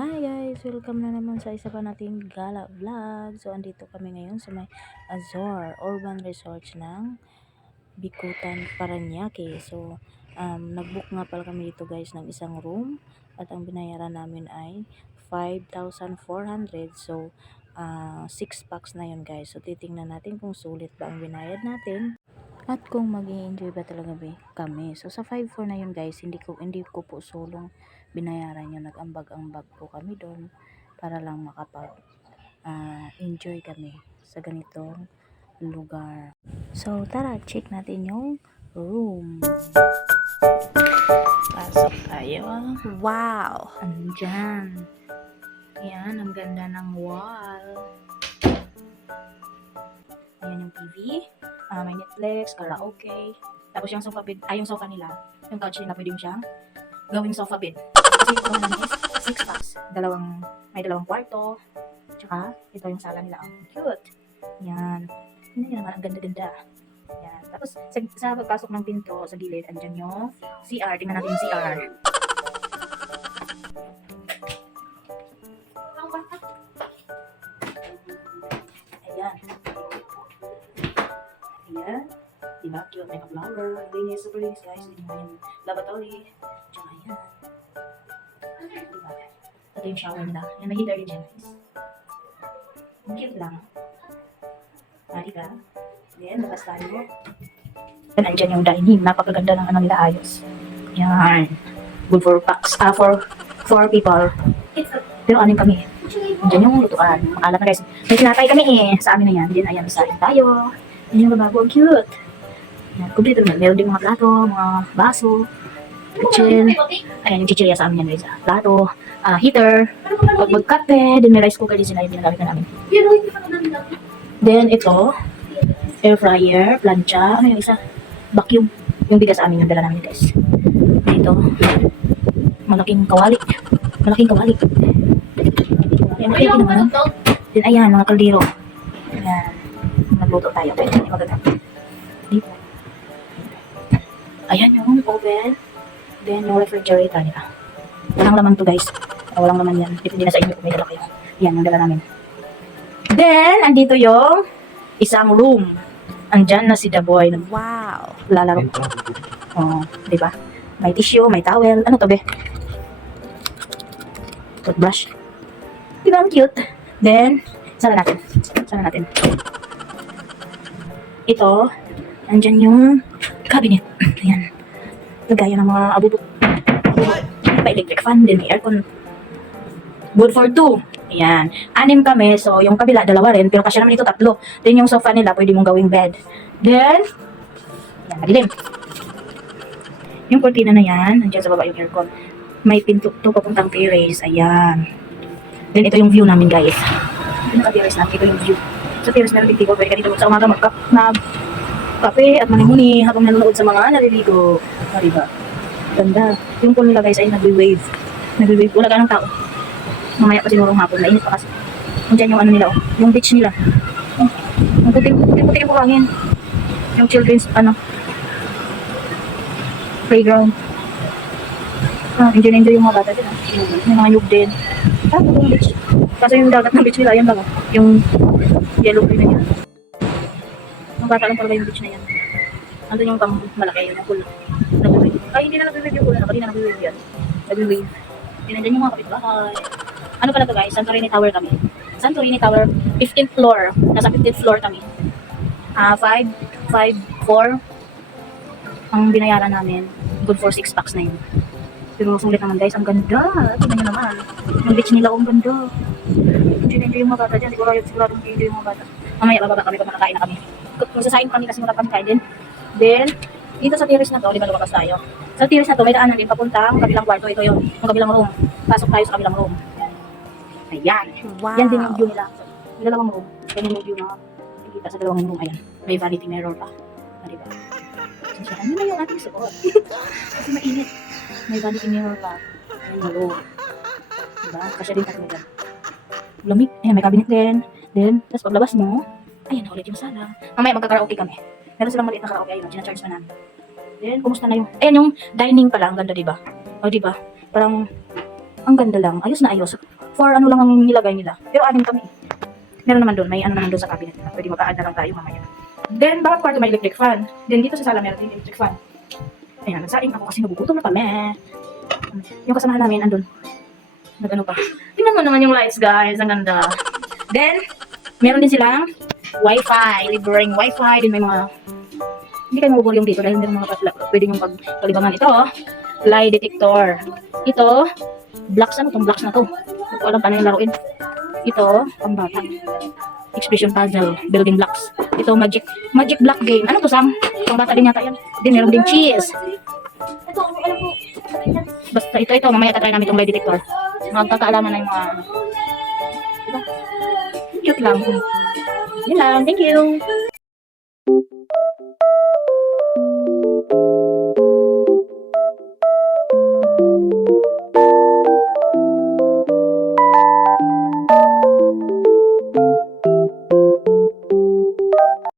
Hi guys! Welcome na naman sa isa pa nating gala vlog. So, andito kami ngayon sa may Azor Urban Resort ng Bikutan, Paranaque. So, nag-book nga pala kami dito guys ng isang room at ang binayaran namin ay 5,400. So, 6 packs na yun guys. So, titingnan natin kung sulit ba ang binayad natin at kung mag-i-enjoy ba talaga kami. So sa 5,400 na yun guys, hindi ko po sulong binayaran yun. Nag-ambag-ambag po kami doon para lang makapag enjoy kami sa ganitong lugar. So tara, check natin yung room. Pasok tayo. Wow! Andyan. Ayan, ang ganda ng wall. Ayan yung TV. May Netflix, karaoke. Tapos yung sofa bed, yung sofa nila, yung couch nila, pwede mo siyang gawing sofa bed. Kasi yung naman is 6 packs. May dalawang kwarto. Tsaka, ito yung sala nila. Ang cute. Yan. Hindi naman, ang ganda-ganda. Yan. Tapos, sa pagpasok ng pinto, sa gilid, andyan yung CR. Tingnan natin yung CR. Ayan. Ayan. Diba? Cute. May flower. Linis. Super linis guys. Tingnan yung lavatory. Tsaka ayan. Diba? Ito yung shower nila. Yan, may heater din dyan guys. Ang cute lang. Diba? Then, labas tayo. Then, andyan yung dining. Napakaganda ng ano nila, ayos. Yan. Good for packs. For people. Pero anin kami. Andyan yung lutuan. Makalat na guys. May tinatay kami sa amin na yan. Then, ayan, isain tayo. Yan yung babago. Ang cute. Yan, kumplito naman. Meron din mga plato, mga baso, kitchen. Ayan, yung chichirya sa amin yan guys. Plato, heater, pag magkape, then may rice cooker din sila yung ginagamit na namin. Then, ito, air fryer, plancha, ano yung isa? Vacuum. Yung bigas sa amin yung dala namin guys. Dito, malaking kawali. Malaking kawali. Ayan, okay naman. Then, ayan, mga kaldero. Ayan, nagluto tayo. Pwede natin maganda. Dito. Ayan yung oven. Then, yung refrigerator nila. Walang laman to guys. Walang laman yan. Depende na sa inyo kung may dala kayo. Yan, yung dala namin. Then, andito yung isang room. Andyan na si The Boy. Wow! Lalaro. Oh, diba? May tissue, may towel. Ano to, be? Toothbrush. Diba, ang cute? Then, sana natin. Ito, andyan yung cabinet. Ayan. Gaya ng mga abubot. May electric fan din, may aircon. Good for 2. Ayan. 6 kami, so yung kabila, 2 rin. Pero kasi naman ito 3. Then yung sofa nila, pwede mong gawing bed. Then, ayan, madilim. Yung cortina na yan, andyan sa baba yung aircon. May pinto to papuntang terrace. Ayan. Then ito yung view namin guys. Ito naka-terrace namin, ito yung view. Sa terrace meron pintigo, pwede ka dito sa umaga kape at mani-muni habang nanonood sa mga naliligo. Diba? Ganda. Yung pool nila guys ay nagwi-wave. Wala ka ng tao. Mamaya pa sinurong hapon. Mainit pa kasi. Diyan yung ano nila, yung beach nila. Yung puting buhangin. Yung children's, playground. Enjoy yung mga bata din. Yung mga yug din. Yung beach. Kasi yung dagat ng beach nila, yan lang. Yung yellow green na yan. Mga bata lang talaga yung beach na yan. Andun yung pang malaki, yung pool. Ay, hindi na nag-wave yung pool. Hindi na nag-wave yan. Nag-wave. Dinandyan yung mga kapitbahay. Ano pala to guys? Santorini Tower kami. Santorini Tower, 15th floor. Nasa 15th floor kami. 5,400 ang binayaran namin. Good for 6 packs na yun. Pero sulit naman guys, ang ganda. Tingnan nyo naman. Yung beach nila, ang ganda. Enjoy yung mga bata dyan. Sigurado enjoy yung mga bata. Mamaya bababa kami pag makakain na kami. Kung sasayin kami kasi muna kami kain din. Then, dito sa terrace na to, di ba lumabas tayo? Sa terrace na to, may daanan din papuntang kabilang kwarto. Ito yung kabilang room. Pasok tayo sa kabilang room. Ayan. Wow. Yan din yung view nila. May dalawang room. Yan yung view na nakikita sa dalawang room. Ayan. May vanity mirror pa. Diba? So, ano na yung ating suot? Kasi mainit. May vanity mirror pa. Ayan yung room. Diba? Kasya din kasi dyan. Lamig. Ayan, may cabinet din. Then, tapos paglabas mo, ayan na ulit yung sala. Mamaya magka-karaoke kami. Meron silang maliit na karaoke. Ayun, sinacharge pa namin. Then, kumusta na yung... Ayan yung dining pala. Ang ganda, diba? O, diba? Parang Ang ganda lang. Ayos na ayos. For ano lang ang nilagay nila. Pero anim kami. Meron naman doon. May ano naman doon sa cabinet nila. Pwede mag-a-add na lang tayo mamaya. Then, bawat kwarto may electric fan. Then, dito sa sala meron din electric fan. Ayan, nagsaing ako kasi nagugutom na kami. Yung kasamahan namin, andun. Nag-ano pa. Tingnan mo naman yung lights, guys. Ang ganda. Then, meron din silang Wi-Fi. Libreng Wi-Fi. Din may mga... Hindi kayo mabuburyong dito dahil hindi mga pwede yung pagkalibangan. Ito, lie detector. Ito, blocks. Ano itong blocks na to? Hindi ko alam paano yung laruin. Ito, pang bata. Expression puzzle, building blocks. Ito, magic block game. Ano to, Sam? Pang bata din yata yan. Then, meron din cheese. Ito, alam ko. Basta ito. Mamaya tatry namin itong lie detector. Magkakaalaman na yung mga... Diba? Cute lang. Yun lang. Thank you.